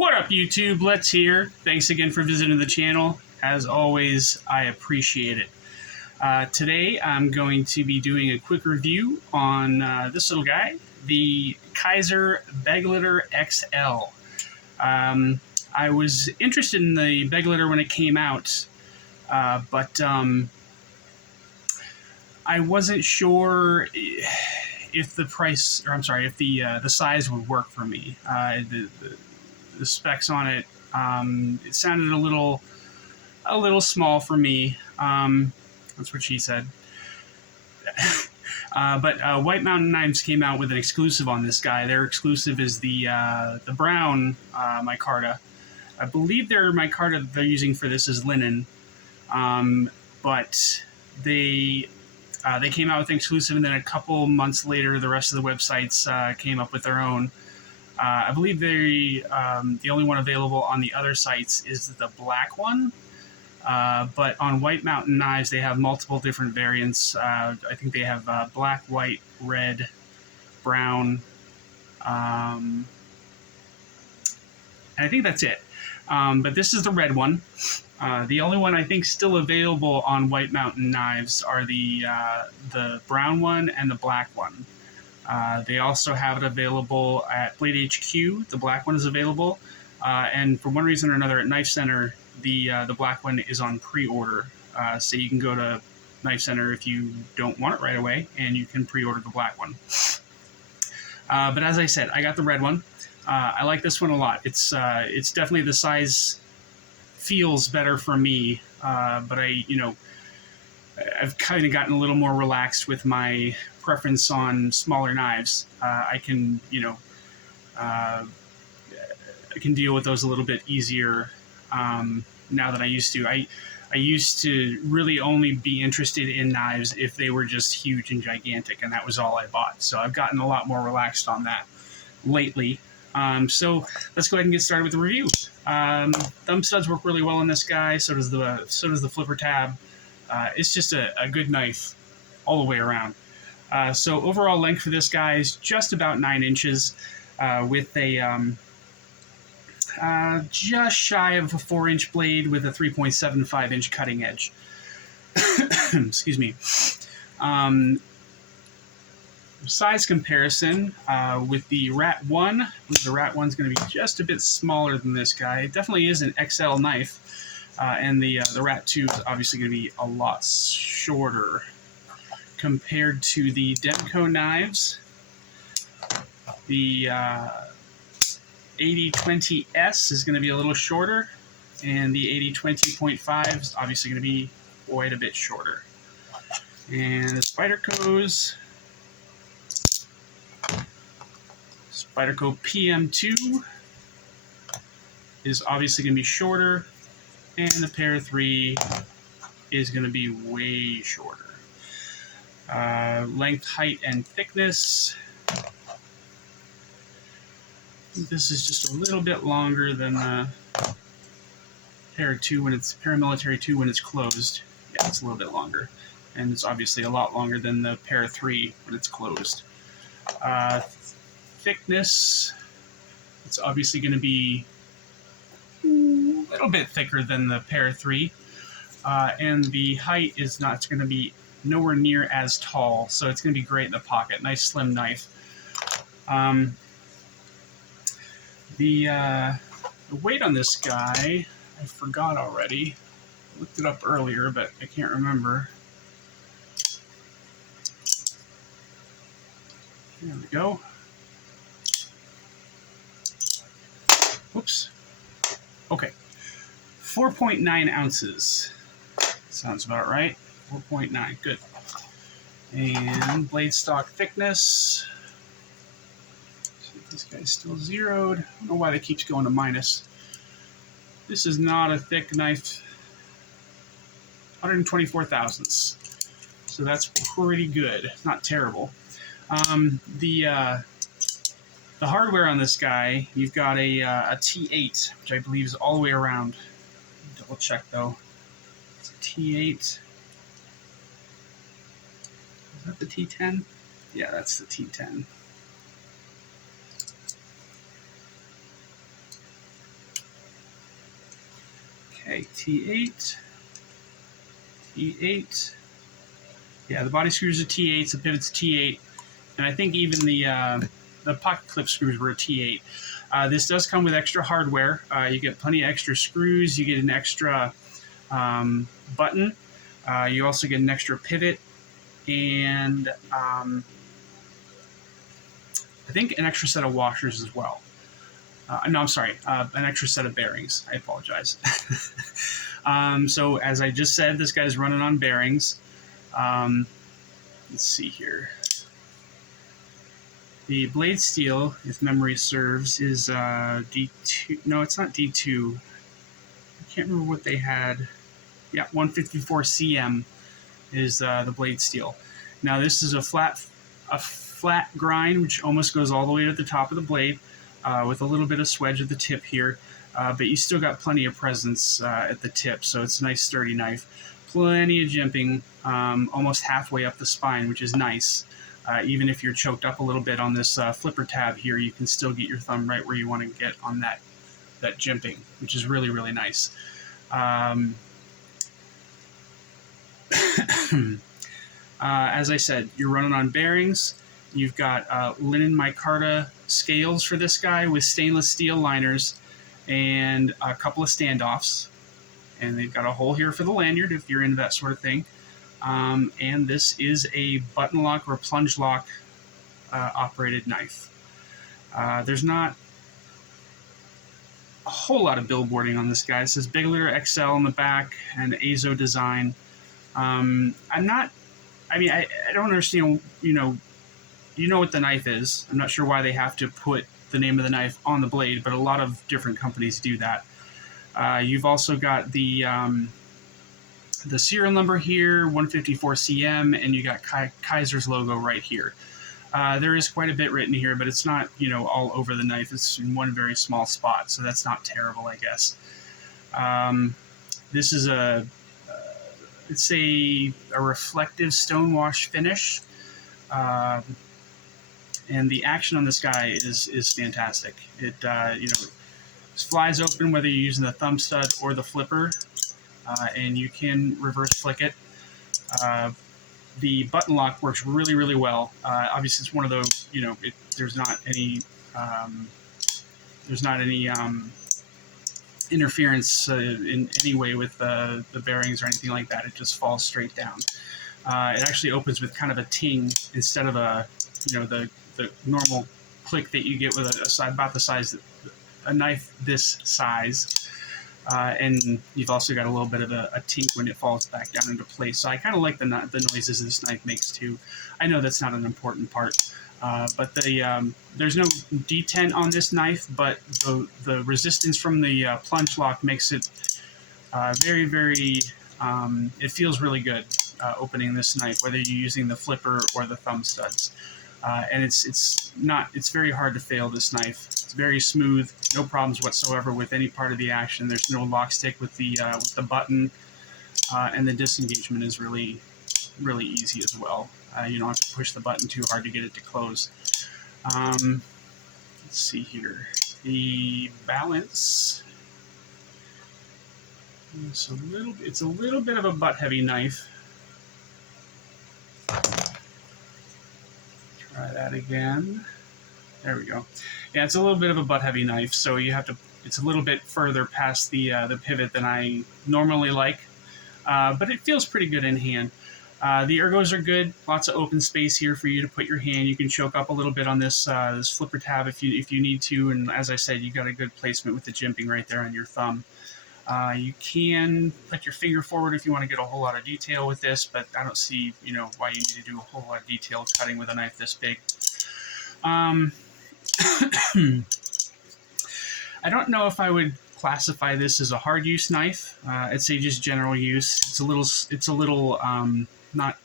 What up, YouTube? Let's here. Thanks again for visiting the channel. As always, I appreciate it. Today, I'm going to be doing a quick review on this little guy, the Kizer Begleiter XL. I was interested in the Begleiter when it came out, but I wasn't sure if the price, or I'm sorry, if the size would work for me. The specs on it, it sounded a little small for me. That's what she said. But White Mountain Knives came out with an exclusive on this guy. Their exclusive is the brown micarta. I believe their micarta that they're using for this is linen, but they came out with an exclusive, and then a couple months later, the rest of the websites came up with their own. I believe the only one available on the other sites is the black one, but on White Mountain Knives, they have multiple different variants. I think they have black, white, red, brown, and I think that's it. But this is the red one. The only one I think still available on White Mountain Knives are the brown one and the black one. They also have it available at Blade HQ. The black one is available, and for one reason or another at Knife Center, the black one is on pre-order. So you can go to Knife Center if you don't want it right away, and you can pre-order the black one. But as I said, I got the red one. I like this one a lot. It's definitely, the size feels better for me, but I've kind of gotten a little more relaxed with my preference on smaller knives. I can deal with those a little bit easier now than I used to. I used to really only be interested in knives if they were just huge and gigantic, and that was all I bought. So I've gotten a lot more relaxed on that lately. So let's go ahead and get started with the review. Thumb studs work really well on this guy. So does the flipper tab. It's just a good knife all the way around. So overall length for this guy is just about 9 inches, with a just shy of a 4-inch blade with a 3.75-inch cutting edge. Excuse me. Size comparison with the Rat 1. The Rat 1 is going to be just a bit smaller than this guy. It definitely is an XL knife. And the Rat 2 is obviously going to be a lot shorter compared to the Demco knives. The 8020S is going to be a little shorter, and the 8020.5 is obviously going to be quite a bit shorter. And the Spyderco PM2 is obviously going to be shorter, and the Pair 3 is going to be way shorter. Length, height, and thickness. This is just a little bit longer than the Paramilitary 2 when it's closed. Yeah, it's a little bit longer. And it's obviously a lot longer than the Pair 3 when it's closed. Thickness, it's obviously going to be a little bit thicker than the Pair 3. And the height is not, it's going to be nowhere near as tall, so it's going to be great in the pocket. Nice slim knife. The weight on this guy, I forgot already. I looked it up earlier, but I can't remember. There we go. Whoops. Okay. 4.9 ounces. Sounds about right. 4.9. Good. And blade stock thickness. See if this guy's still zeroed. I don't know why that keeps going to minus. This is not a thick knife. 124 thousandths. So that's pretty good. Not terrible. The hardware on this guy, you've got a T8, which I believe is all the way around. Double check though. It's a T8. Is that the T10? Yeah, that's the T10. Okay, T8, T8. Yeah, the body screws are T8s, the pivot's T8, and I think even the pocket clip screws were a T8. This does come with extra hardware. You get plenty of extra screws. You get an extra button. You also get an extra pivot, and I think an extra set of washers as well. No, I'm sorry, an extra set of bearings. I apologize. So as I just said, this guy's running on bearings. Let's see here. The blade steel, if memory serves, is D2. No, it's not D2. I can't remember what they had. Yeah, 154 cm is the blade steel. Now this is a flat grind, which almost goes all the way to the top of the blade, with a little bit of swedge at the tip here. But you still got plenty of presence at the tip, so it's a nice sturdy knife. Plenty of jimping, almost halfway up the spine, which is nice. Even if you're choked up a little bit on this flipper tab here, you can still get your thumb right where you want to get on that jimping, which is really, really nice. As I said, you're running on bearings. You've got linen micarta scales for this guy with stainless steel liners and a couple of standoffs. And they've got a hole here for the lanyard if you're into that sort of thing. And this is a button lock or plunge lock operated knife. There's not a whole lot of billboarding on this guy. It says Begleiter XL on the back and Azo design. I don't understand, you know what the knife is. I'm not sure why they have to put the name of the knife on the blade, but a lot of different companies do that. You've also got the serial number here, 154 cm, and you got Kizer's logo right here. There is quite a bit written here, but it's not, all over the knife. It's in one very small spot, so that's not terrible, I guess. This is it's a reflective stonewash finish, and the action on this guy is fantastic. It flies open whether you're using the thumb stud or the flipper, and you can reverse flick it. The button lock works really, really well. Obviously, it's one of those, there's not any interference in any way with the bearings or anything like that. It just falls straight down. It actually opens with kind of a ting instead of the normal click that you get with about the size, a knife this size. And you've also got a little bit of a tink when it falls back down into place. So I kind of like the noises this knife makes too. I know that's not an important part, but there's no detent on this knife, but the resistance from the plunge lock makes it very, very, it feels really good opening this knife, whether you're using the flipper or the thumb studs. And it's very hard to fail this knife. It's very smooth, no problems whatsoever with any part of the action. There's no lock stick with the button, and the disengagement is really, really easy as well. You don't have to push the button too hard to get it to close. Let's see here. The balance. It's a little bit of a butt-heavy knife. Try that again. There we go. Yeah, it's a little bit of a butt-heavy knife, so you have to. It's a little bit further past the pivot than I normally like, but it feels pretty good in hand. The ergos are good. Lots of open space here for you to put your hand. You can choke up a little bit on this flipper tab if you need to, and as I said, you got a good placement with the jimping right there on your thumb. You can put your finger forward if you want to get a whole lot of detail with this, but I don't see, why you need to do a whole lot of detail cutting with a knife this big. I don't know if I would classify this as a hard use knife. I'd say just general use. It's a little not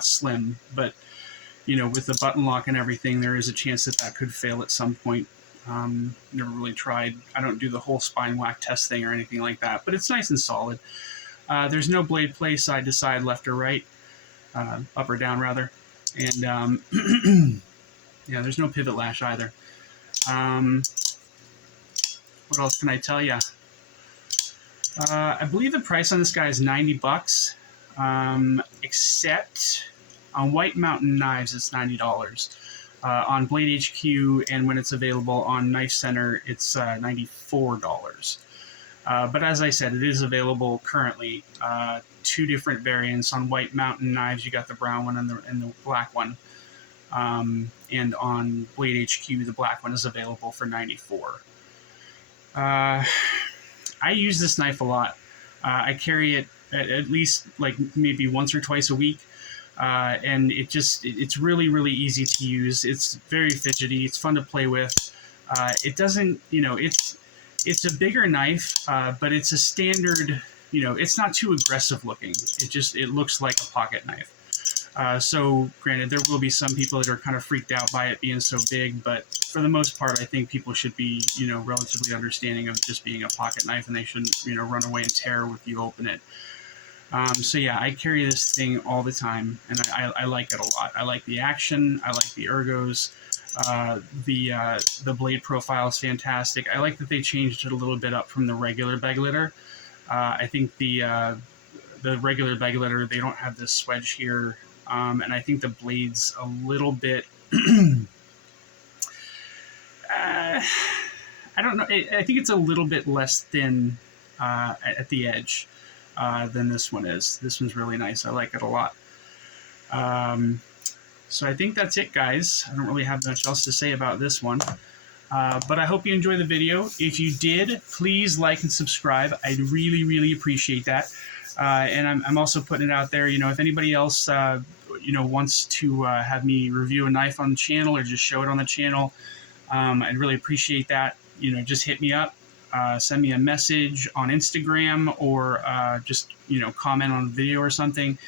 slim, but with the button lock and everything, there is a chance that could fail at some point. Never really tried. I don't do the whole spine whack test thing or anything like that, but it's nice and solid. There's no blade play side to side, left or right, up or down rather, and yeah, there's no pivot lash either. What else can I tell you? I believe the price on this guy is $90, except on White Mountain Knives it's $90. On Blade HQ, and when it's available on Knife Center, it's $94. But as I said, it is available currently. Two different variants. On White Mountain Knives, you got the brown one and the black one. And on Blade HQ, the black one is available for $94. I use this knife a lot. I carry it at least like maybe once or twice a week. And it's really, really easy to use. It's very fidgety. It's fun to play with. It doesn't, it's a bigger knife, but it's a standard, it's not too aggressive looking. It looks like a pocket knife. So granted, there will be some people that are kind of freaked out by it being so big, but for the most part, I think people should be, relatively understanding of just being a pocket knife, and they shouldn't, run away in terror if you open it. So yeah, I carry this thing all the time, and I like it a lot. I like the action. I like the ergos. The blade profile is fantastic. I like that they changed it a little bit up from the regular Begleiter. I think the regular Begleiter, they don't have this swedge here, and I think the blade's a little bit. I don't know. I think it's a little bit less thin at the edge than this one is. This one's really nice. I like it a lot. So I think that's it, guys. I don't really have much else to say about this one. But I hope you enjoyed the video. If you did, please like and subscribe. I'd really, really appreciate that. And I'm also putting it out there, if anybody else, wants to have me review a knife on the channel or just show it on the channel, I'd really appreciate that. Just hit me up, send me a message on Instagram, or just, comment on the video or something.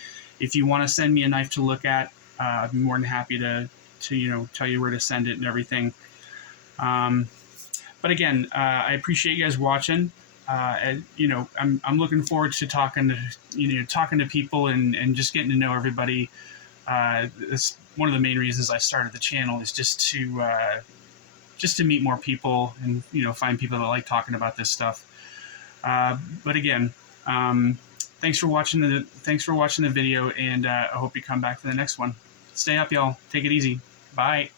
If you want to send me a knife to look at, I'd be more than happy to tell you where to send it and everything. But again, I appreciate you guys watching. And, I'm looking forward to talking to people and just getting to know everybody. That's one of the main reasons I started the channel, is just to meet more people and, find people that like talking about this stuff. But again, thanks for watching the video, and I hope you come back for the next one. Stay up, y'all. Take it easy. Bye.